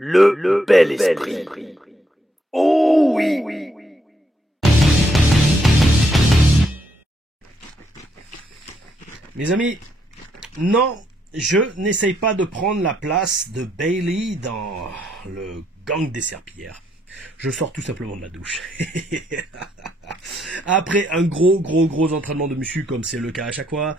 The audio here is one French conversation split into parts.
Le bel esprit. Oh oui. Mes amis, non, je n'essaye pas de prendre la place de Bailey dans le gang des serpillères. Je sors tout simplement de la douche. Après un gros entraînement de muscu, comme c'est le cas à chaque fois,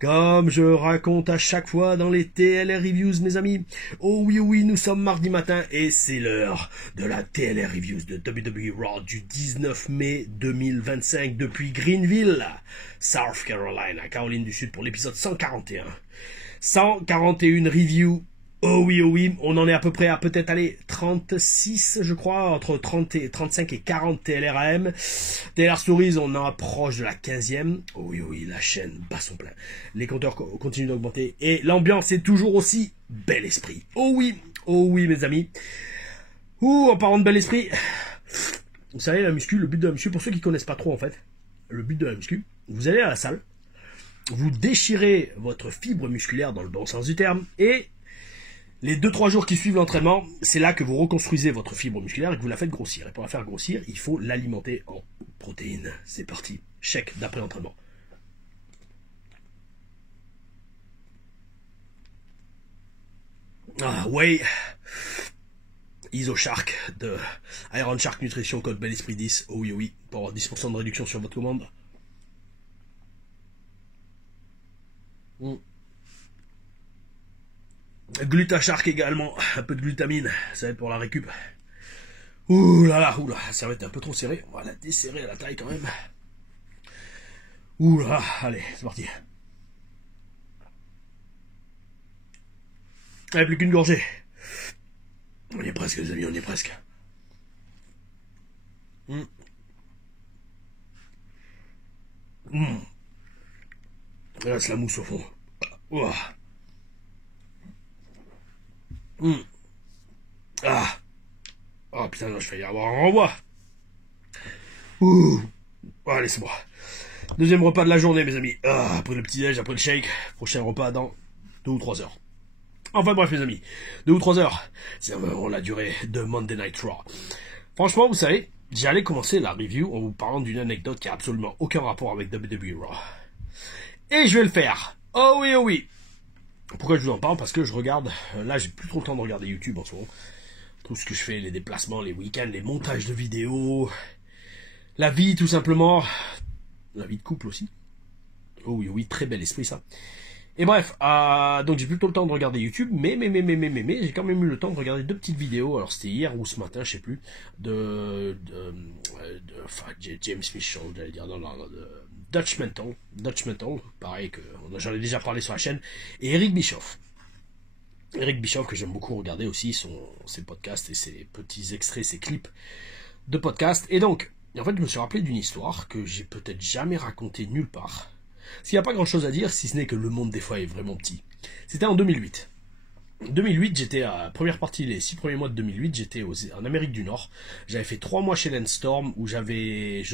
comme je raconte à chaque fois dans les TLR Reviews, mes amis. Oh oui, nous sommes mardi matin et c'est l'heure de la TLR Reviews de WWE Raw du 19 mai 2025 depuis Greenville, South Carolina, Caroline du Sud pour l'épisode 141. 141 reviews. Oh oui, on en est à peu près à peut-être, 36, je crois, entre 30 et 35 et 40 TLRAM. TLR Stories, on en approche de la 15e. Oh oui, la chaîne bat son plein. Les compteurs continuent d'augmenter et l'ambiance est toujours aussi bel esprit. Oh oui, mes amis. En parlant de bel esprit, vous savez, la muscu, le but de la muscu, pour ceux qui connaissent pas trop en fait, le but de la muscu, vous allez à la salle, vous déchirez votre fibre musculaire dans le bon sens du terme et les 2-3 jours qui suivent l'entraînement, c'est là que vous reconstruisez votre fibre musculaire et que vous la faites grossir. Et pour la faire grossir, il faut l'alimenter en protéines. C'est parti. Chèque d'après l'entraînement. Whey IsoShark de Iron Shark Nutrition, code Bel Esprit 10. Oh oui, pour avoir 10% de réduction sur votre commande. GlutaShark également, un peu de glutamine, ça va être pour la récup. Ouh là, ça va être un peu trop serré, on va la desserrer à la taille quand même. Ouh là, allez, c'est parti. Allez, plus qu'une gorgée. On y est presque, les amis, on y est presque. Là, c'est la mousse au fond. Ouah. Oh putain, non, je vais y avoir un renvoi. Allez, c'est bon. Deuxième repas de la journée, mes amis. Après le petit-déj, après le shake. Prochain repas dans 2 ou 3 heures. Enfin bref, mes amis. 2 ou 3 heures. C'est vraiment la durée de Monday Night Raw. Franchement, vous savez, j'allais commencer la review en vous parlant d'une anecdote qui a absolument aucun rapport avec WWE Raw. Et je vais le faire. Oh oui. Pourquoi je vous en parle? Parce que je regarde, là j'ai plus trop le temps de regarder YouTube en ce moment. Tout ce que je fais, les déplacements, les week-ends, les montages de vidéos, la vie tout simplement, la vie de couple aussi. Oh oui, très bel esprit ça. Et bref, donc j'ai plus trop le temps de regarder YouTube, mais j'ai quand même eu le temps de regarder 2 petites vidéos, alors c'était hier ou ce matin, je sais plus, de James Smith Show, j'allais dire, de Dutch Mental, pareil que j'en ai déjà parlé sur la chaîne, et Eric Bischoff que j'aime beaucoup regarder aussi, ses podcasts et ses petits extraits, ses clips de podcasts, et donc, en fait je me suis rappelé d'une histoire que j'ai peut-être jamais racontée nulle part. S'il n'y a pas grand chose à dire, si ce n'est que le monde des fois est vraiment petit. C'était en 2008. 2008, j'étais à première partie, les 6 premiers mois de 2008, j'étais en Amérique du Nord. J'avais fait 3 mois chez Lance Storm où je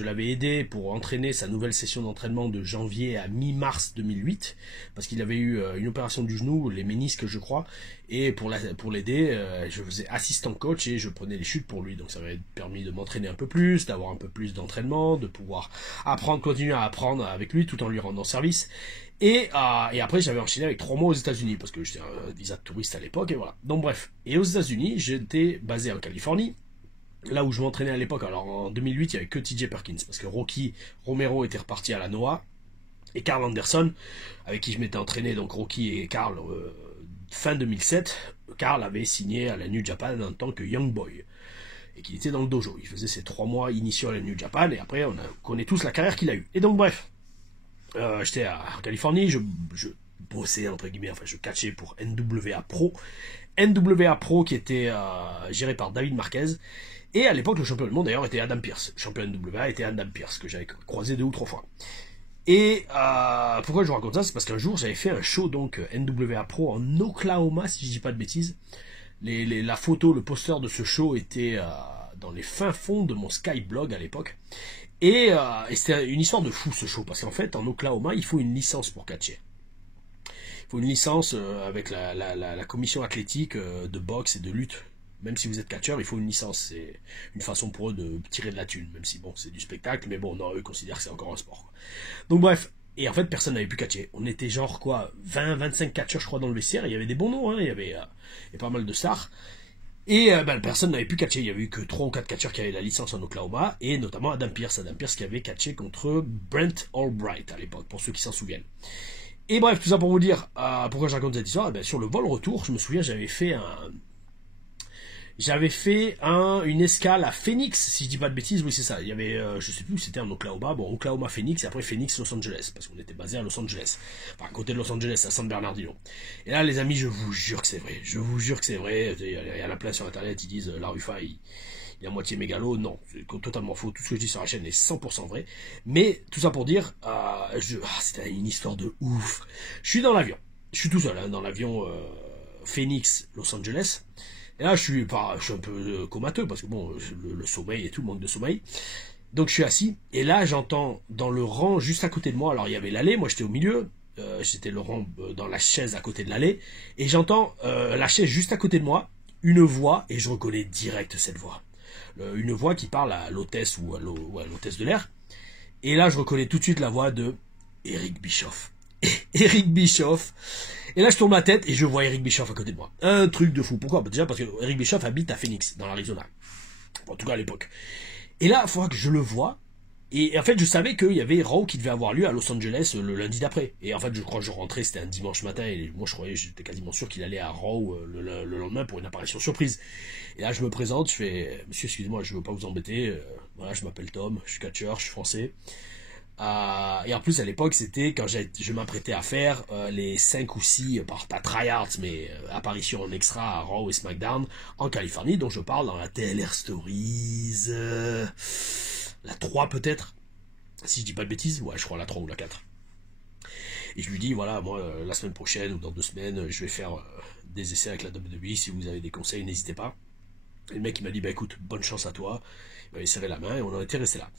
l'avais aidé pour entraîner sa nouvelle session d'entraînement de janvier à mi-mars 2008 parce qu'il avait eu une opération du genou, les ménisques je crois, et pour l'aider, je faisais assistant coach et je prenais les chutes pour lui. Donc ça m'avait permis de m'entraîner un peu plus, d'avoir un peu plus d'entraînement, de pouvoir continuer à apprendre avec lui tout en lui rendant service. Et après, j'avais enchaîné avec 3 mois aux États-Unis parce que j'étais un visa de touriste à l'époque, et voilà. Donc bref. Et aux États-Unis, j'étais basé en Californie, là où je m'entraînais à l'époque. Alors en 2008, il n'y avait que TJ Perkins parce que Rocky Romero était reparti à la NOAH et Carl Anderson, avec qui je m'étais entraîné, donc Rocky et Carl, fin 2007, Carl avait signé à la New Japan en tant que Young Boy et qu'il était dans le dojo. Il faisait ses 3 mois initiaux à la New Japan et après, on connaît tous la carrière qu'il a eue. Et donc bref. J'étais en Californie, je bossais entre guillemets, enfin je catchais pour NWA Pro qui était géré par David Marquez, et à l'époque le champion du monde d'ailleurs était Adam Pearce, le champion NWA était Adam Pearce, que j'avais croisé 2 ou 3 fois. Et pourquoi je vous raconte ça, c'est parce qu'un jour j'avais fait un show donc NWA Pro en Oklahoma, si je dis pas de bêtises. La photo, le poster de ce show était dans les fins fonds de mon Skyblog à l'époque. Et c'était une histoire de fou ce show, parce qu'en fait, en Oklahoma, il faut une licence pour catcher. Il faut une licence avec la commission athlétique de boxe et de lutte Même si vous êtes catcheur, il faut une licence. C'est une façon pour eux de tirer de la thune, même si bon, c'est du spectacle, mais bon, non, eux considèrent que c'est encore un sport, quoi. Donc bref, et en fait, personne n'avait pu catcher. On était genre, quoi, 20, 25 catcheurs, je crois, dans le vestiaire, il y avait des bons noms, hein, il y avait pas mal de stars. Et personne n'avait pu catcher. Il y avait eu que 3 ou 4 catcheurs qui avaient la licence en Oklahoma, et notamment Adam Pearce. Adam Pearce qui avait catché contre Brent Albright à l'époque, pour ceux qui s'en souviennent. Et bref, tout ça pour vous dire pourquoi je raconte cette histoire. Sur le vol retour, je me souviens, j'avais fait une escale à Phoenix, si je dis pas de bêtises, oui c'est ça. Il y avait, je sais plus, c'était en Oklahoma, bon Oklahoma, Phoenix, et après Phoenix, Los Angeles, parce qu'on était basé à Los Angeles, enfin à côté de Los Angeles, à San Bernardino. Et là les amis, je vous jure que c'est vrai, il y en a plein sur internet, ils disent la Rufa, il est à moitié mégalo, non, c'est totalement faux, tout ce que je dis sur la chaîne est 100% vrai, mais tout ça pour dire, c'était une histoire de ouf. Je suis dans l'avion, je suis tout seul, hein, dans l'avion Phoenix, Los Angeles. Et là, je suis un peu comateux, parce que bon, le sommeil et tout, le manque de sommeil. Donc je suis assis, et là j'entends dans le rang juste à côté de moi, alors il y avait l'allée, moi j'étais au milieu, j'étais le rang dans la chaise à côté de l'allée, et j'entends la chaise juste à côté de moi, une voix, et je reconnais direct cette voix. Une voix qui parle à l'hôtesse ou à l'hôtesse de l'air. Et là je reconnais tout de suite la voix de Eric Bischoff. Eric Bischoff. Et là je tourne ma tête et je vois Eric Bischoff à côté de moi. Un truc de fou. Pourquoi? Déjà parce que Eric Bischoff habite à Phoenix, dans l'Arizona. En tout cas à l'époque. Et là, il faudra que je le vois. Et en fait, je savais qu'il y avait Raw qui devait avoir lieu à Los Angeles le lundi d'après. Et en fait, je crois que je rentrais, c'était un dimanche matin, et moi je croyais, j'étais quasiment sûr qu'il allait à Raw le lendemain pour une apparition surprise. Et là, je me présente, je fais, monsieur, excusez-moi, je veux pas vous embêter, voilà, je m'appelle Tom, je suis catcheur, je suis français. Et en plus à l'époque c'était quand je m'apprêtais à faire les 5 ou 6 pas tryouts mais apparitions en extra à Raw et SmackDown en Californie, dont je parle dans la TLR Stories la 3 peut-être, si je dis pas de bêtises, ouais je crois la 3 ou la 4. Et je lui dis voilà, moi la semaine prochaine ou dans 2 semaines je vais faire des essais avec la WWE, si vous avez des conseils n'hésitez pas. Et le mec il m'a dit bah écoute, bonne chance à toi, il m'avait serré la main et on en était resté là.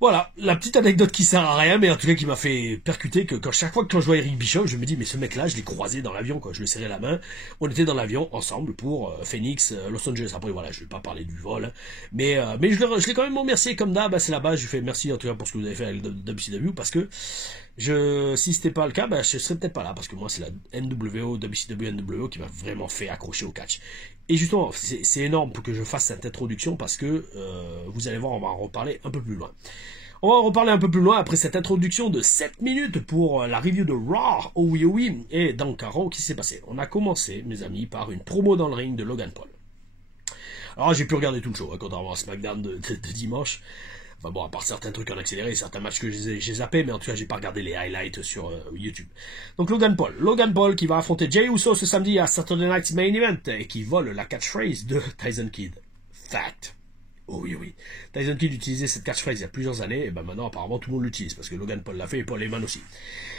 Voilà, la petite anecdote qui sert à rien, mais en tout cas qui m'a fait percuter que chaque fois que je vois Eric Bischoff, je me dis mais ce mec-là, je l'ai croisé dans l'avion, quoi. Je lui serrais la main. On était dans l'avion ensemble pour Phoenix, Los Angeles. Après voilà, je vais pas parler du vol, hein. mais je l'ai quand même remercié comme d'hab. C'est là-bas, je lui fais merci en tout cas pour ce que vous avez fait avec WCW, parce que si c'était pas le cas, je serais peut-être pas là, parce que moi c'est la NWO, WCW, NWO qui m'a vraiment fait accrocher au catch. Et justement, c'est énorme pour que je fasse cette introduction, parce que vous allez voir, on va en reparler un peu plus loin. On va en reparler un peu plus loin après cette introduction de 7 minutes pour la review de Raw. Oh oui, oh oui. Et donc à Raw, qu'est-ce qui s'est passé? On a commencé, mes amis, par une promo dans le ring de Logan Paul. Alors j'ai pu regarder tout le show, hein, contrairement à SmackDown de dimanche. Enfin bon, à part certains trucs en accéléré, certains matchs que j'ai zappés, mais en tout cas j'ai pas regardé les highlights sur YouTube. Donc Logan Paul qui va affronter Jey Uso ce samedi à Saturday Night's Main Event et qui vole la catchphrase de Tyson Kidd. Fact. Oh oui, oui. Tyson Kidd utilisait cette catchphrase il y a plusieurs années, et maintenant apparemment tout le monde l'utilise, parce que Logan Paul l'a fait et Paul Heyman aussi.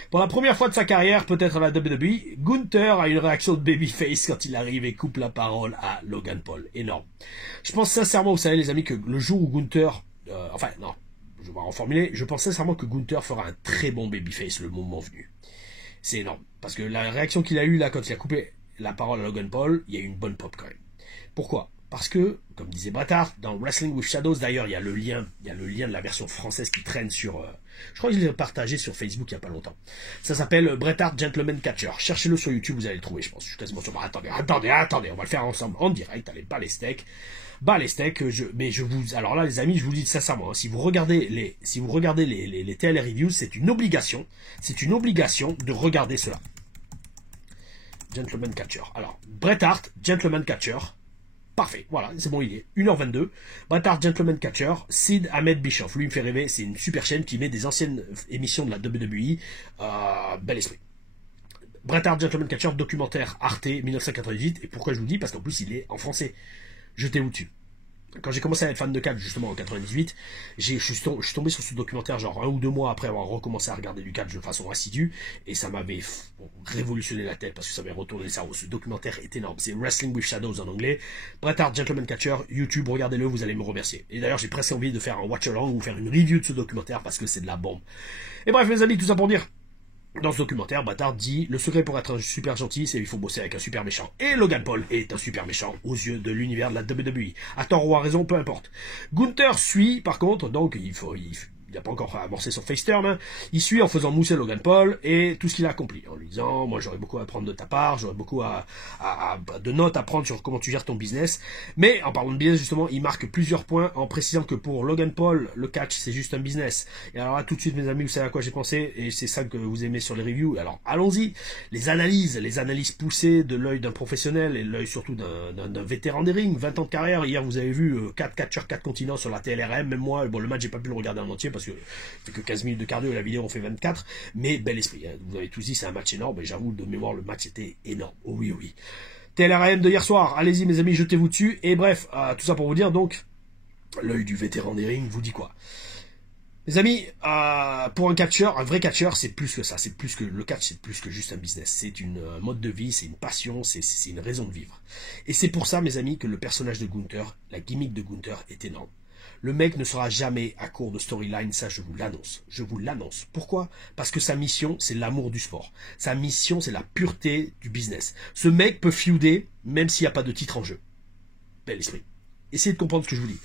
Pour la première fois de sa carrière, peut-être à la WWE, Gunther a une réaction de babyface quand il arrive et coupe la parole à Logan Paul. Énorme. Je pense sincèrement, vous savez les amis, que le jour où Gunther... non, je vais reformuler, je pense sincèrement que Gunther fera un très bon babyface le moment venu. C'est énorme, parce que la réaction qu'il a eue là quand il a coupé la parole à Logan Paul, il y a eu une bonne pop quand même. Pourquoi? Parce que, comme disait Bret Hart, dans Wrestling with Shadows, d'ailleurs, il y a le lien de la version française qui traîne sur... je crois que je l'ai partagé sur Facebook il n'y a pas longtemps. Ça s'appelle Bret Hart Gentleman Catcher. Cherchez-le sur YouTube, vous allez le trouver, je pense. Je suis quasiment sûr. Attendez, on va le faire ensemble en direct. Allez, bas les steaks. Alors là, les amis, je vous le dis sincèrement, hein, si vous regardez les TLR Reviews, c'est une obligation de regarder cela. Gentleman Catcher. Alors, Bret Hart, Gentleman Catcher. Parfait, voilà, c'est bon, il est 1h22. Bret Hart, Gentleman Catcher, Sid Ahmed Bischoff. Lui, il me fait rêver, c'est une super chaîne qui met des anciennes émissions de la WWE. Bel esprit. Bret Hart, Gentleman Catcher, documentaire Arte 1998. Et pourquoi je vous dis? Parce qu'en plus, il est en français. Jetez-vous dessus. Quand j'ai commencé à être fan de catch, justement, en 98, je suis tombé sur ce documentaire, genre 1 ou 2 mois après avoir recommencé à regarder du catch de façon assidue, et ça m'avait révolutionné la tête, parce que ça m'avait retourné le cerveau. Ce documentaire est énorme. C'est Wrestling with Shadows en anglais. Bret Hart, Gentleman Catcher, YouTube, regardez-le, vous allez me remercier. Et d'ailleurs, j'ai presque envie de faire un watch-along ou faire une review de ce documentaire, parce que c'est de la bombe. Et bref, mes amis, tout ça pour dire, Dans ce documentaire, Bâtard dit « Le secret pour être un super gentil, c'est qu'il faut bosser avec un super méchant. » Et Logan Paul est un super méchant aux yeux de l'univers de la WWE. À tort ou à raison, peu importe. Gunther suit, par contre, donc il n'a pas encore amorcé son face turn, hein. Il suit en faisant mousser Logan Paul et tout ce qu'il a accompli, en lui disant, moi j'aurais beaucoup à apprendre de ta part, j'aurais beaucoup de notes à prendre sur comment tu gères ton business, mais en parlant de business justement, il marque plusieurs points en précisant que pour Logan Paul, le catch c'est juste un business. Et alors là tout de suite mes amis, vous savez à quoi j'ai pensé, et c'est ça que vous aimez sur les reviews, alors allons-y, les analyses poussées de l'œil d'un professionnel et l'œil surtout d'un vétéran des rings, 20 ans de carrière. Hier vous avez vu 4 catcheurs 4 continents sur la TLRM, même moi, bon le match j'ai pas pu le regarder en entier parce que fait que 15 minutes de cardio et la vidéo on fait 24, mais bel esprit, hein. Vous avez tous dit c'est un match énorme, et j'avoue de mémoire le match était énorme, oh oui, oh oui. TLRM de hier soir, allez-y mes amis, jetez-vous dessus, et bref, tout ça pour vous dire donc, l'œil du vétéran des rings vous dit quoi? Les amis, pour un catcheur, un vrai catcheur, c'est plus que ça, c'est plus que, le catch c'est plus que juste un business, c'est un mode de vie, c'est une passion, c'est une raison de vivre. Et c'est pour ça mes amis que le personnage de Gunther, la gimmick de Gunther est énorme. Le mec ne sera jamais à court de storyline, ça je vous l'annonce. Je vous l'annonce. Pourquoi? Parce que sa mission, c'est l'amour du sport. Sa mission, c'est la pureté du business. Ce mec peut feuder, même s'il n'y a pas de titre en jeu. Bel esprit. Essayez de comprendre ce que je vous dis.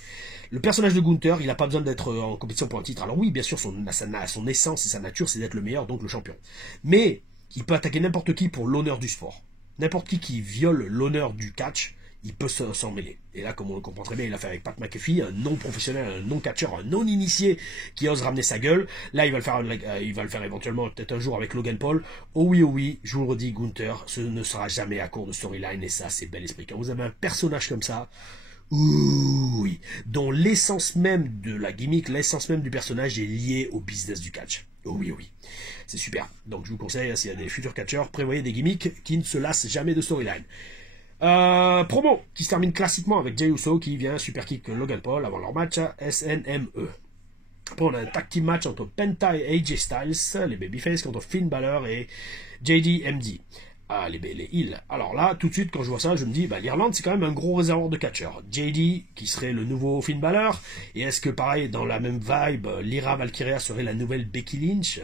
Le personnage de Gunther, il n'a pas besoin d'être en compétition pour un titre. Alors oui, bien sûr, son essence et sa nature, c'est d'être le meilleur, donc le champion. Mais il peut attaquer n'importe qui pour l'honneur du sport. N'importe qui viole l'honneur du catch, il peut s'en mêler. Et là, comme on le comprend très bien, il l'a fait avec Pat McAfee, un non-professionnel, un non-catcheur, un non-initié qui ose ramener sa gueule. Là, il va le faire éventuellement peut-être un jour avec Logan Paul. Oh oui, je vous le redis, Gunther, ce ne sera jamais à court de storyline, et ça, c'est bel esprit. Quand vous avez un personnage comme ça, oui, dont l'essence même de la gimmick, l'essence même du personnage est liée au business du catch. Oh oui, c'est super. Donc je vous conseille, s'il y a des futurs catcheurs, prévoyez des gimmicks qui ne se lassent jamais de storyline. Promo qui se termine classiquement avec Jey Uso qui vient super kick Logan Paul avant leur match à SNME. Après on a un tag team match entre Penta et AJ Styles, les babyface contre Finn Balor et JDMD. Les heels. Alors là, tout de suite, quand je vois ça, je me dis, l'Irlande, c'est quand même un gros réservoir de catcheurs. JD, qui serait le nouveau Finn Balor, et est-ce que, pareil, dans la même vibe, Lyra Valkyria serait la nouvelle Becky Lynch?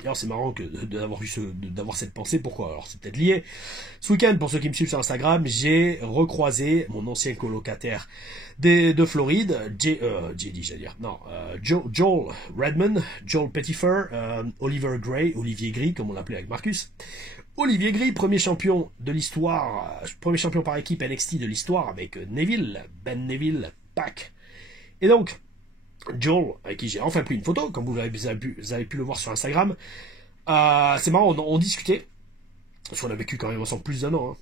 Alors c'est marrant d'avoir cette pensée, pourquoi? Alors c'est peut-être lié. Ce week-end, pour ceux qui me suivent sur Instagram, j'ai recroisé mon ancien colocataire de Floride, Joel Redman, Joel Pettifer, Olivier Gris, comme on l'appelait avec Marcus. Olivier Gris, premier champion de l'histoire, premier champion par équipe NXT de l'histoire avec Ben Neville, Pac. Et donc, Joel, avec qui j'ai enfin pris une photo, comme vous avez pu le voir sur Instagram. C'est marrant, on discutait, parce qu'on a vécu quand même ensemble plus d'un an.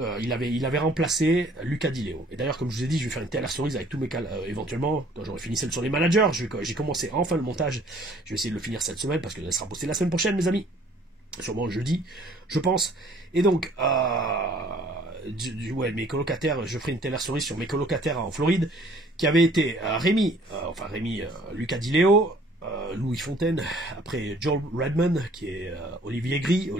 Hein. Il avait remplacé Lucas Di Leo. Et d'ailleurs, comme je vous ai dit, je vais faire une TLR Stories avec tous mes éventuellement, quand j'aurai fini celle sur les managers, j'ai commencé enfin le montage. Je vais essayer de le finir cette semaine, parce que ça sera posté la semaine prochaine, mes amis. Sûrement jeudi, je pense. Et donc, mes colocataires, je ferai une TLR Stories sur mes colocataires en Floride, qui avaient été Lucas Di Leo, Louis Fontaine, après Joel Redman, qui est Olivier Gris.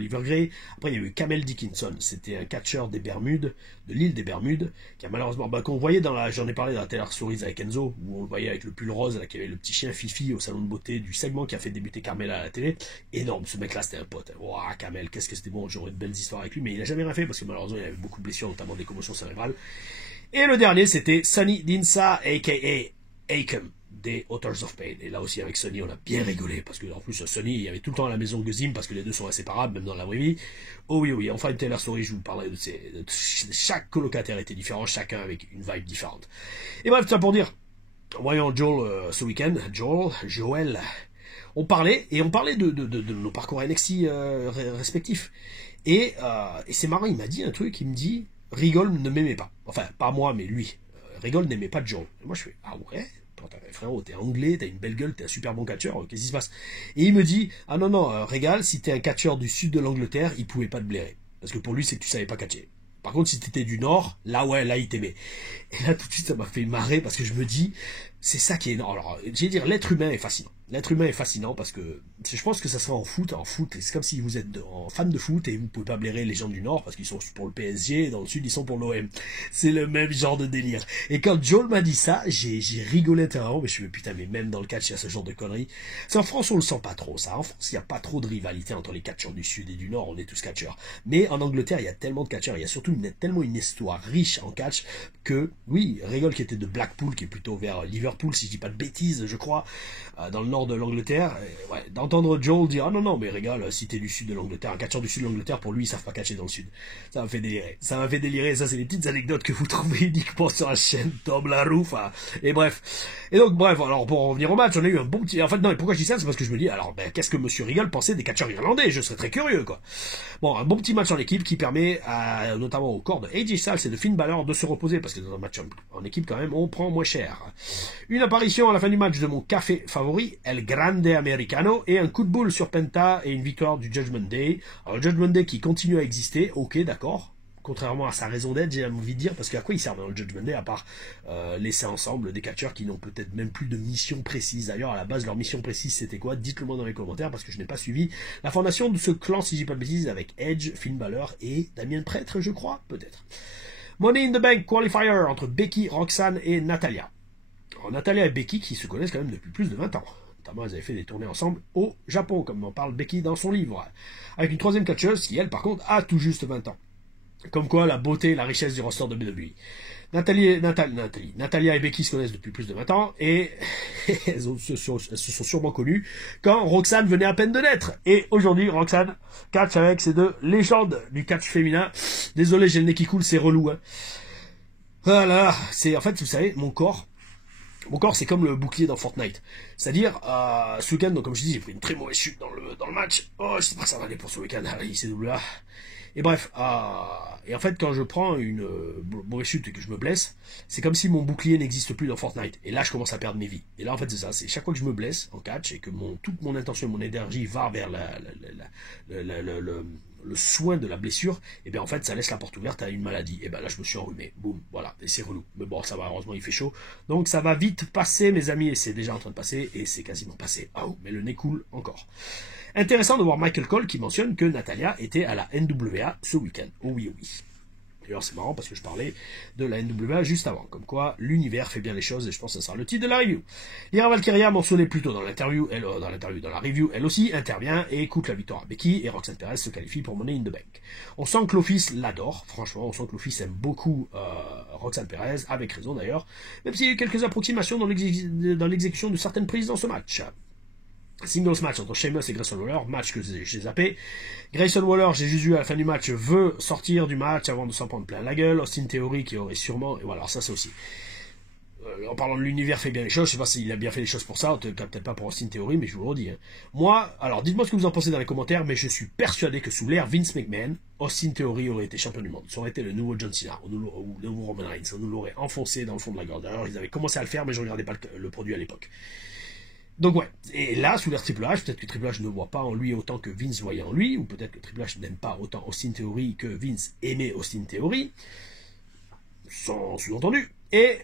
Après, il y a eu Kamel Dickinson, c'était un catcheur des Bermudes, de l'île des Bermudes, qui a malheureusement, qu'on voyait j'en ai parlé dans la TLR Stories avec Enzo, où on le voyait avec le pull rose, là, qui avait le petit chien Fifi au salon de beauté du segment qui a fait débuter Carmel à la télé. Énorme, ce mec-là, c'était un pote. Ouah, Kamel, qu'est-ce que c'était bon, j'aurais de belles histoires avec lui, mais il a jamais rien fait, parce que malheureusement, il avait beaucoup de blessures, notamment des commotions cérébrales. Et le dernier, c'était Sonny Dinsa, a.k.a. Akam, des Authors of Pain. Et là aussi, avec Sonny, on a bien rigolé, parce que en plus, Sonny, il y avait tout le temps à la maison Guzim, parce que les deux sont inséparables, même dans la vraie vie. Oh oui, enfin, une TLR Story, je vous parlerai de chaque colocataire était différent, chacun avec une vibe différente. Et bref, tout ça pour dire, en voyant Joel ce week-end, Joel, on parlait de nos parcours NXT respectifs. Et c'est marrant, il m'a dit un truc, il me dit, Rigol ne m'aimait pas. Enfin, pas moi, mais lui. Rigol n'aimait pas Joel. Et moi, je fais, ah ouais? Frérot, t'es anglais, t'as une belle gueule, t'es un super bon catcheur, qu'est-ce qui se passe? Et il me dit, ah non, Régal, si t'es un catcheur du sud de l'Angleterre, il pouvait pas te blairer. Parce que pour lui, c'est que tu savais pas catcher. Par contre, si t'étais du nord, là, il t'aimait. Et là, tout de suite, ça m'a fait marrer, parce que je me dis, c'est ça qui est énorme. Alors, l'être humain est fascinant. L'être humain est fascinant parce que je pense que ça sera en foot. En foot, c'est comme si vous êtes fan de foot et vous pouvez pas blairer les gens du Nord parce qu'ils sont pour le PSG et dans le Sud ils sont pour l'OM. C'est le même genre de délire. Et quand Joel m'a dit ça, j'ai rigolé intérieurement, mais je me putain, mais même dans le catch il y a ce genre de conneries. C'est en France on le sent pas trop ça. En France il n'y a pas trop de rivalité entre les catcheurs du Sud et du Nord, on est tous catcheurs. Mais en Angleterre il y a tellement de catcheurs, il y a surtout tellement une histoire riche en catch que, oui, Regal qui était de Blackpool, qui est plutôt vers Liverpool si je dis pas de bêtises, je crois, dans le nord de l'Angleterre, ouais, d'entendre Joel dire ah non non mais Regal, si t'es du sud de l'Angleterre, un catcheur du sud de l'Angleterre, pour lui ils savent pas catcher dans le sud, ça m'a fait délirer, ça c'est des petites anecdotes que vous trouvez uniquement sur la chaîne Tom Larouf, hein. Et bref, alors pour revenir au match, on a eu un bon petit, en fait non, et pourquoi je dis ça, c'est parce que je me dis alors qu'est-ce que monsieur Regal pensait des catcheurs irlandais, je serais très curieux quoi. Bon, un bon petit match en équipe qui permet notamment au corps de AJ Styles et de Finn Balor de se reposer parce que dans un match en équipe quand même on prend moins cher. Une apparition à la fin du match de mon café favori, El Grande Americano, et un coup de boule sur Penta et une victoire du Judgment Day. Alors le Judgment Day qui continue à exister, ok d'accord, contrairement à sa raison d'être, j'ai envie de dire, parce qu'à quoi il sert dans le Judgment Day à part laisser ensemble des catcheurs qui n'ont peut-être même plus de mission précise. D'ailleurs à la base leur mission précise c'était quoi? Dites-le moi dans les commentaires parce que je n'ai pas suivi la fondation de ce clan si je dis pas de bêtises avec Edge, Finn Balor et Damien Prêtre je crois, peut-être. Money in the Bank Qualifier entre Becky, Roxanne et Natalya. Alors, Natalya et Becky qui se connaissent quand même depuis plus de 20 ans. Notamment, elles avaient fait des tournées ensemble au Japon, comme en parle Becky dans son livre. Avec une troisième catcheuse qui, elle, par contre, a tout juste 20 ans. Comme quoi, la beauté et la richesse du roster de WWE. Natalya et Becky se connaissent depuis plus de 20 ans et elles se sont sûrement connues quand Roxanne venait à peine de naître. Et aujourd'hui, Roxanne catch avec ces deux légendes du catch féminin. Désolé, j'ai le nez qui coule, c'est relou. Hein. Voilà, c'est en fait, vous savez, mon corps, c'est comme le bouclier dans Fortnite. C'est-à-dire, ce week-end, donc, comme je dis, j'ai pris une très mauvaise chute dans le match. Oh, j'espère que ça va aller pour ce week-end. ICWA. Et bref, et en fait, quand je prends une mauvaise chute et que je me blesse, c'est comme si mon bouclier n'existe plus dans Fortnite. Et là, je commence à perdre mes vies. Et là, en fait, c'est ça. C'est chaque fois que je me blesse en catch et que toute mon intention et mon énergie va vers le soin de la blessure, et bien en fait ça laisse la porte ouverte à une maladie. Et bien là je me suis enrhumé, boum, voilà, et c'est relou. Mais bon, ça va, heureusement il fait chaud. Donc ça va vite passer mes amis, et c'est déjà en train de passer, et c'est quasiment passé. Oh, mais le nez coule encore. Intéressant de voir Michael Cole qui mentionne que Natalya était à la NWA ce week-end. Oh oui, oh oui. D'ailleurs, c'est marrant parce que je parlais de la NWA juste avant. Comme quoi, l'univers fait bien les choses et je pense que ça sera le titre de la review. Lyra Valkyria, mentionnée plus tôt dans dans la review, elle aussi intervient et écoute la victoire à Becky et Roxanne Perez se qualifie pour Money in the Bank. On sent que l'Office l'adore, franchement, on sent que l'Office aime beaucoup Roxanne Perez, avec raison d'ailleurs, même s'il y a eu quelques approximations dans l'exécution de certaines prises dans ce match. Singles match entre Sheamus et Grayson Waller, match que j'ai zappé. Grayson Waller, j'ai juste vu à la fin du match, veut sortir du match avant de s'en prendre plein la gueule. Austin Theory qui aurait sûrement, et voilà, alors ça c'est aussi. En parlant de l'univers fait bien les choses, je sais pas s'il a bien fait les choses pour ça, peut-être pas pour Austin Theory, mais je vous le redis. Hein. Moi, alors dites-moi ce que vous en pensez dans les commentaires, mais je suis persuadé que sous l'ère Vince McMahon, Austin Theory aurait été champion du monde. Ça aurait été le nouveau John Cena, ou le nouveau Roman Reigns, on nous l'aurait enfoncé dans le fond de la gorge. Alors ils avaient commencé à le faire, mais je regardais pas le produit à l'époque. Donc ouais, et là, sous l'ère Triple H, peut-être que Triple H ne voit pas en lui autant que Vince voyait en lui, ou peut-être que Triple H n'aime pas autant Austin Theory que Vince aimait Austin Theory, sans sous-entendu. Et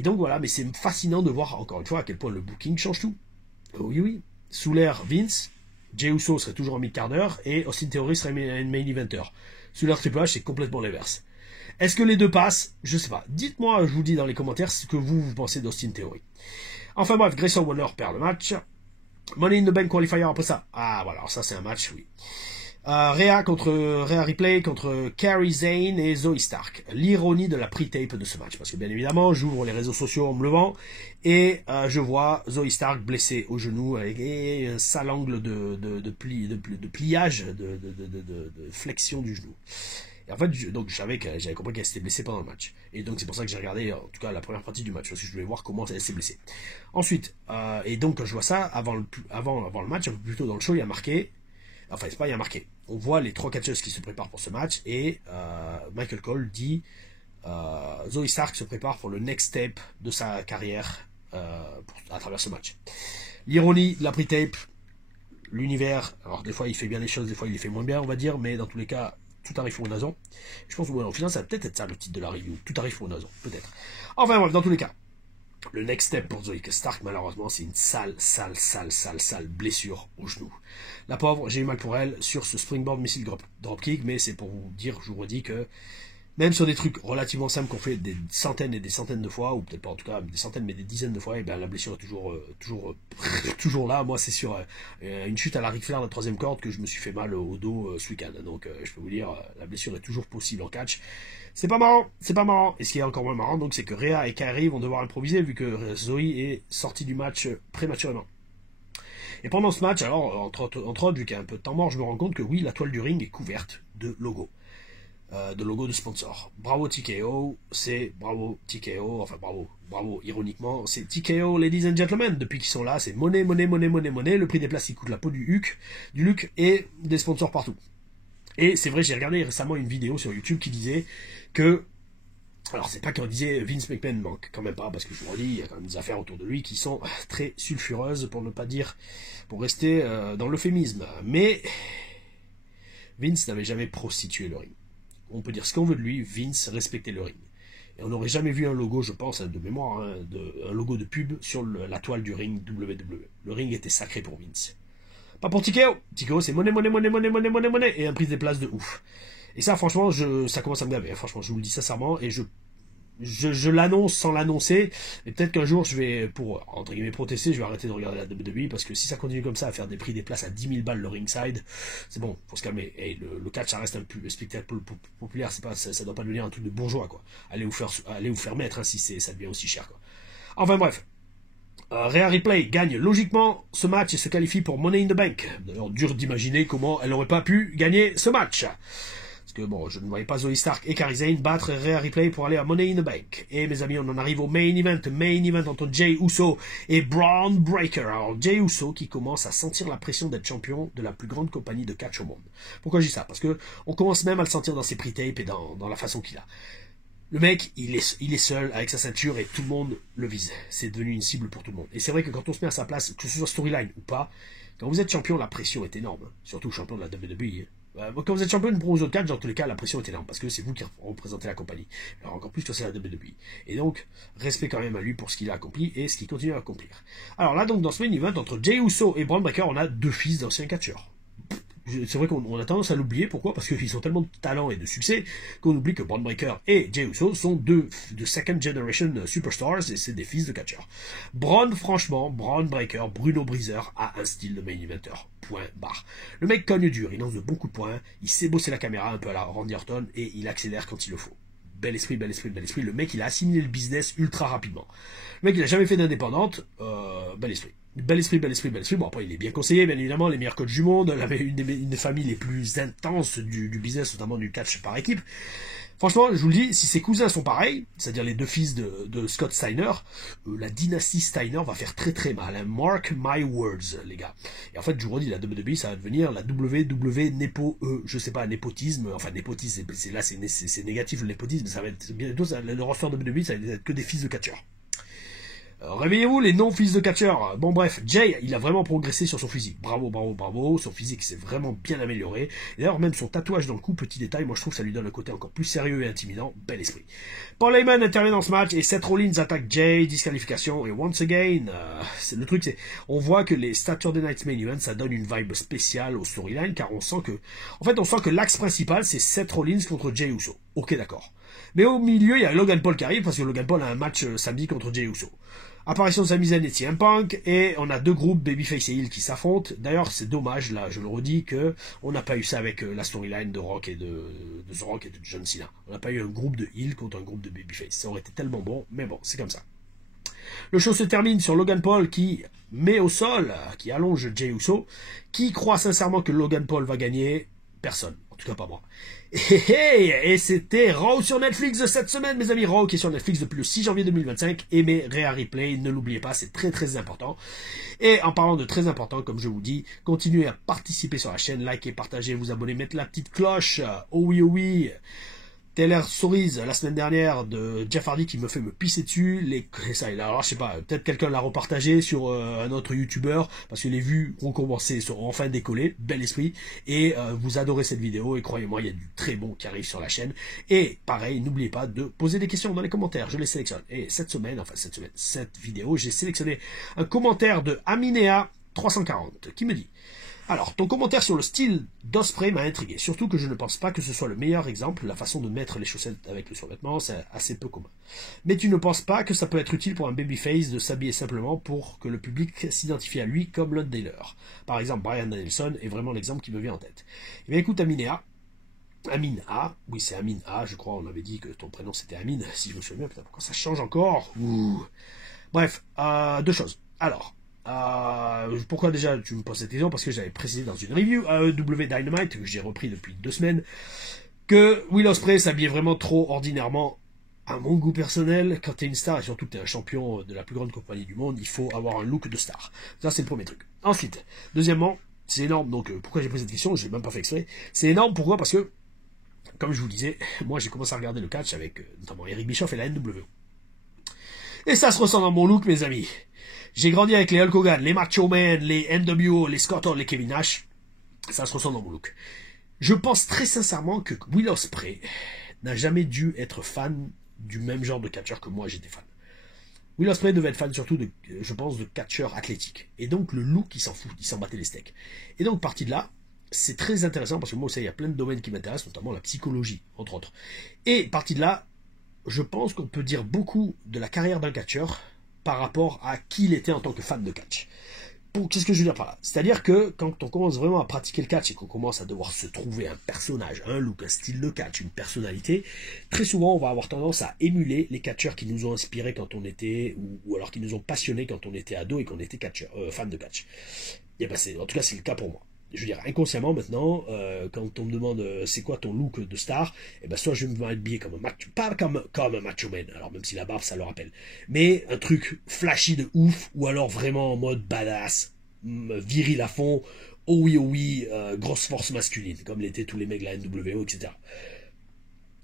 donc voilà, mais c'est fascinant de voir encore une fois à quel point le booking change tout. Oui, oui. Sous l'ère Vince, Jey Uso serait toujours en mid-quart d'heure et Austin Theory serait un main eventer. Sous l'ère Triple H, c'est complètement l'inverse. Est-ce que les deux passent? Je sais pas. Dites-moi, je vous dis dans les commentaires ce que vous pensez d'Austin Theory. Enfin bref, Grayson Waller perd le match. Money in the Bank Qualifier après ça. Ah voilà, alors ça c'est un match, oui. Rhea Ripley contre Kairi Sane et Zoe Stark. L'ironie de la pre-tape de ce match. Parce que bien évidemment, j'ouvre les réseaux sociaux en me levant et je vois Zoe Stark blessée au genou avec un sale angle de pliage, de flexion du genou. Et en fait, donc j'avais compris qu'elle s'était blessée pendant le match. Et donc c'est pour ça que j'ai regardé, en tout cas, la première partie du match, parce que je voulais voir comment elle s'est blessée. Ensuite, et donc quand je vois ça, avant le match, un peu plus tôt dans le show, il y a marqué, enfin c'est pas il y a marqué, on voit les trois catcheuses qui se préparent pour ce match, et Michael Cole dit, Zoe Stark se prépare pour le next step de sa carrière à travers ce match. L'ironie de la pre-tape, l'univers, alors des fois il fait bien les choses, des fois il les fait moins bien, on va dire, mais dans tous les cas, tout arrive pour une raison. Je pense que au final, ça va peut-être être ça le titre de la review. Tout arrive pour une raison, peut-être. Enfin bref, dans tous les cas. Le next step pour Zoe Stark, malheureusement, c'est une sale blessure au genou. La pauvre, j'ai eu mal pour elle sur ce springboard missile dropkick, mais c'est pour vous dire, je vous redis que même sur des trucs relativement simples qu'on fait des centaines et des centaines de fois, ou peut-être pas en tout cas des centaines mais des dizaines de fois, et bien la blessure est toujours là. Moi c'est sur une chute à la Ric Flair de la troisième corde que je me suis fait mal au dos ce week-end. Donc je peux vous dire, la blessure est toujours possible en catch. C'est pas marrant. Et ce qui est encore moins marrant, donc, c'est que Rhea et Kairi vont devoir improviser vu que Zoe est sortie du match prématurément. Et pendant ce match, alors, entre autres, vu qu'il y a un peu de temps mort, je me rends compte que oui, la toile du ring est couverte de logos. De sponsors. Bravo TKO, bravo, ironiquement, c'est TKO, ladies and gentlemen, depuis qu'ils sont là, c'est monnaie, le prix des places qui coûte la peau du Luc, et des sponsors partout. Et c'est vrai, j'ai regardé récemment une vidéo sur YouTube qui disait que, alors c'est pas qu'on disait Vince McMahon manque, quand même pas, parce que je vous le redis, il y a quand même des affaires autour de lui qui sont très sulfureuses, pour ne pas dire, pour rester dans l'euphémisme. Mais Vince n'avait jamais prostitué le ring. On peut dire ce qu'on veut de lui, Vince respectait le ring. Et on n'aurait jamais vu un logo, je pense, de mémoire, un logo de pub sur la toile du ring WWE. Le ring était sacré pour Vince. Pas pour TKO. TKO, c'est monnaie, et un prix des places de ouf. Et ça, franchement, ça commence à me gaver. Franchement, je vous le dis sincèrement, et je l'annonce sans l'annoncer, mais peut-être qu'un jour je vais, pour entre guillemets protester, je vais arrêter de regarder la WWE, parce que si ça continue comme ça à faire des prix des places à 10 000 balles le ringside, c'est bon, faut se calmer. Et le catch, ça reste un spectacle populaire, c'est pas, ça doit pas devenir un truc de bourgeois, quoi. Allez vous faire mettre, si ça devient aussi cher, quoi. Enfin bref. Rhea Ripley gagne logiquement ce match et se qualifie pour Money in the Bank. D'ailleurs, dur d'imaginer comment elle n'aurait pas pu gagner ce match. Parce que bon, je ne voyais pas Zoe Stark et Kairi Sane battre Rhea Ripley pour aller à Money in the Bank. Et mes amis, on en arrive au main event entre Jey Uso et Braun Breaker. Alors Jey Uso qui commence à sentir la pression d'être champion de la plus grande compagnie de catch au monde. Pourquoi je dis ça? Parce que on commence même à le sentir dans ses pre-tapes et dans la façon qu'il a. Le mec, il est seul avec sa ceinture et tout le monde le vise. C'est devenu une cible pour tout le monde. Et c'est vrai que quand on se met à sa place, que ce soit storyline ou pas, quand vous êtes champion, la pression est énorme. Surtout champion de la WWE. Quand vous êtes champion de Pro Zone 4, dans tous les cas, la pression est énorme. Parce que c'est vous qui représentez la compagnie. Alors encore plus quand c'est la WWE. Et donc, respect quand même à lui pour ce qu'il a accompli et ce qu'il continue à accomplir. Alors là, donc, dans ce main event, entre Jey Uso et Braun Breaker, on a deux fils d'anciens catcheurs. C'est vrai qu'on a tendance à l'oublier. Pourquoi? Parce qu'ils ont tellement de talent et de succès qu'on oublie que Braun Breaker et Jey Uso sont deux de second generation superstars et c'est des fils de catcheurs. Braun Breaker, Bruno Breezer a un style de main eventer. Point barre. Le mec cogne dur, il lance de bons coups de poing, il sait bosser la caméra un peu à la Randy Orton et il accélère quand il le faut. Bel esprit. Le mec, il a assimilé le business ultra rapidement. Le mec, il a jamais fait d'indépendante. Bel esprit. Bon, après, il est bien conseillé, bien évidemment, les meilleurs coachs du monde, il avait une des familles les plus intenses du business, notamment du catch par équipe. Franchement, je vous le dis, si ses cousins sont pareils, c'est-à-dire les deux fils de Scott Steiner, la dynastie Steiner va faire très très mal. Hein. Mark my words, les gars. Et en fait, je vous redis, la WWE, ça va devenir la je sais pas, népotisme. Enfin, népotisme, c'est négatif le népotisme, ça va être bientôt, le roster de WWE, ça va être que des fils de catcheurs. Réveillez-vous les non-fils de catcheurs. Bon bref, Jey, il a vraiment progressé sur son physique. Bravo. Son physique s'est vraiment bien amélioré. Et d'ailleurs, même son tatouage dans le cou, petit détail, moi je trouve que ça lui donne un côté encore plus sérieux et intimidant. Bel esprit. Paul Heyman intervient dans ce match et Seth Rollins attaque Jey, disqualification. Et once again, le truc c'est, on voit que les Saturday Night Main Event, ça donne une vibe spéciale au storyline, car on sent que l'axe principal, c'est Seth Rollins contre Jey Uso. Ok, d'accord. Mais au milieu, il y a Logan Paul qui arrive, parce que Logan Paul a un match samedi contre Jey Uso. Apparition de Sami Zayn et CM Punk, et on a deux groupes, Babyface et Heel, qui s'affrontent. D'ailleurs, c'est dommage, là, je le redis, que on n'a pas eu ça avec la storyline de Rock et de The Rock et de John Cena. On n'a pas eu un groupe de Heel contre un groupe de Babyface. Ça aurait été tellement bon, mais bon, c'est comme ça. Le show se termine sur Logan Paul qui met au sol, qui allonge Jey Uso. Qui croit sincèrement que Logan Paul va gagner? Personne. En tout cas pas moi. Et c'était Raw sur Netflix de cette semaine, mes amis. Raw qui est sur Netflix depuis le 6 janvier 2025. Aimez Rhea Ripley, ne l'oubliez pas, c'est très très important. Et en parlant de très important, comme je vous dis, continuez à participer sur la chaîne, likez, partagez, vous abonnez, mettez la petite cloche. Oh oui. TLR Stories la semaine dernière de Jeff Hardy qui me fait me pisser dessus. Alors je sais pas, peut-être quelqu'un l'a repartagé sur un autre YouTuber parce que les vues ont commencé, sont enfin décollées, bel esprit. Et vous adorez cette vidéo et croyez-moi, il y a du très bon qui arrive sur la chaîne. Et pareil, n'oubliez pas de poser des questions dans les commentaires, je les sélectionne. Et cette vidéo, j'ai sélectionné un commentaire de Aminea 340 qui me dit: alors, ton commentaire sur le style d'Ospreay m'a intrigué, surtout que je ne pense pas que ce soit le meilleur exemple, la façon de mettre les chaussettes avec le survêtement, c'est assez peu commun. Mais tu ne penses pas que ça peut être utile pour un babyface de s'habiller simplement pour que le public s'identifie à lui comme l'un des leurs. Par exemple, Bryan Danielson est vraiment l'exemple qui me vient en tête. Eh bien écoute Amine A, oui c'est Amine A, je crois, on avait dit que ton prénom c'était Amine, si je me souviens bien, putain, pourquoi ça change encore? Bref, deux choses. Alors, pourquoi déjà tu me poses cette question? Parce que j'avais précisé dans une review AEW Dynamite, que j'ai repris depuis 2 semaines, que Will Ospreay s'habillait vraiment trop ordinairement. À mon goût personnel, quand t'es une star et surtout que t'es un champion de la plus grande compagnie du monde, il faut avoir un look de star. Ça c'est le premier truc. Ensuite, deuxièmement, c'est énorme, donc pourquoi j'ai pris cette question? Je l'ai même pas fait exprès. C'est énorme, pourquoi? Parce que, comme je vous disais, moi j'ai commencé à regarder le catch avec notamment Eric Bischoff et la NWO. Et ça se ressent dans mon look, mes amis. J'ai grandi avec les Hulk Hogan, les Macho Man, les NWO, les Scott Hall, les Kevin Nash. Ça se ressent dans mon look. Je pense très sincèrement que Will Ospreay n'a jamais dû être fan du même genre de catcheur que moi j'étais fan. Will Ospreay devait être fan surtout de, je pense, de catcheurs athlétiques. Et donc le look, il s'en fout, il s'en battait les steaks. Et donc parti de là, c'est très intéressant parce que moi aussi il y a plein de domaines qui m'intéressent, notamment la psychologie, entre autres. Et parti de là, je pense qu'on peut dire beaucoup de la carrière d'un catcheur par rapport à qui il était en tant que fan de catch. Qu'est-ce que je veux dire par là? C'est-à-dire que quand on commence vraiment à pratiquer le catch et qu'on commence à devoir se trouver un personnage, un look, un style de catch, une personnalité, très souvent on va avoir tendance à émuler les catcheurs qui nous ont inspirés quand on était, ou alors qui nous ont passionnés quand on était ado et qu'on était fan de catch. Et ben en tout cas c'est le cas pour moi. Je veux dire, inconsciemment maintenant, quand on me demande c'est quoi ton look de star, et ben soit je vais m'habiller comme un macho, pas comme un macho man, alors même si la barbe ça le rappelle, mais un truc flashy de ouf, ou alors vraiment en mode badass, viril à fond, oh oui, grosse force masculine, comme l'étaient tous les mecs de la NWO, etc.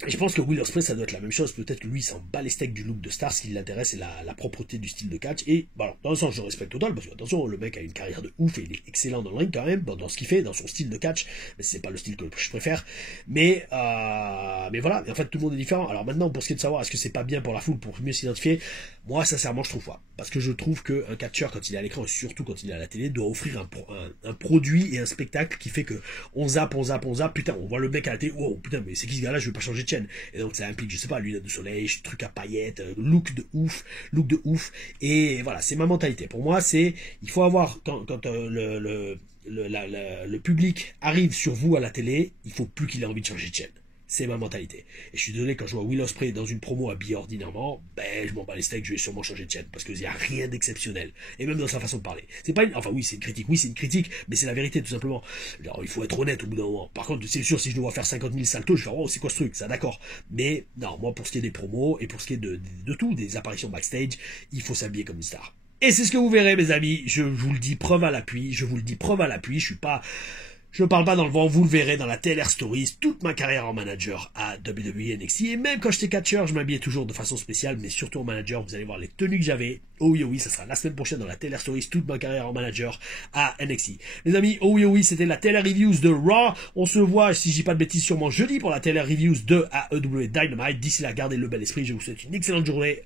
Et je pense que Will Ospreay, ça doit être la même chose. Peut-être que lui, il s'en bat les steaks du look de star. Ce qui l'intéresse, c'est la propreté du style de catch. Et, bon, alors, dans un sens, je respecte total, parce que, attention, le mec a une carrière de ouf et il est excellent dans le ring quand même, dans ce qu'il fait, dans son style de catch. Mais c'est pas le style que je préfère. Mais voilà. Et en fait, tout le monde est différent. Alors maintenant, pour ce qui est de savoir, est-ce que c'est pas bien pour la foule, pour mieux s'identifier? Moi, sincèrement, je trouve pas. Parce que je trouve qu'un catcheur, quand il est à l'écran, et surtout quand il est à la télé, doit offrir un produit et un spectacle qui fait que on zappe, putain, on voit le mec à la télé, oh putain, mais c'est qui ce gars-là, je vais pas changer de chaîne. Et donc ça implique, je sais pas, lunettes de soleil, truc à paillettes, look de ouf. Et voilà, c'est ma mentalité. Pour moi, il faut avoir, quand le public arrive sur vous à la télé, il faut plus qu'il ait envie de changer de chaîne. C'est ma mentalité. Et je suis désolé, quand je vois Will Ospreay dans une promo habillé ordinairement, je m'en bats les steaks, je vais sûrement changer de chaîne, parce qu'il n'y a rien d'exceptionnel. Et même dans sa façon de parler. C'est pas enfin oui, c'est une critique, mais c'est la vérité, tout simplement. Alors, il faut être honnête au bout d'un moment. Par contre, c'est sûr, si je dois faire 50 000 saltos, je vais faire, oh, c'est quoi ce truc, ça, d'accord. Mais, non, moi, pour ce qui est des promos, et pour ce qui est de tout, des apparitions backstage, il faut s'habiller comme une star. Et c'est ce que vous verrez, mes amis, je vous le dis, preuve à l'appui, je ne parle pas dans le vent, vous le verrez dans la TLR Stories, toute ma carrière en manager à WWE NXT, et même quand j'étais catcheur, je m'habillais toujours de façon spéciale, mais surtout en manager, vous allez voir les tenues que j'avais. Oh oui, ça sera la semaine prochaine dans la TLR Stories, toute ma carrière en manager à NXT. Les amis, oh oui, c'était la TLR Reviews de Raw. On se voit, si je dis pas de bêtises, sûrement jeudi pour la TLR Reviews de AEW Dynamite. D'ici là, gardez le bel esprit, je vous souhaite une excellente journée.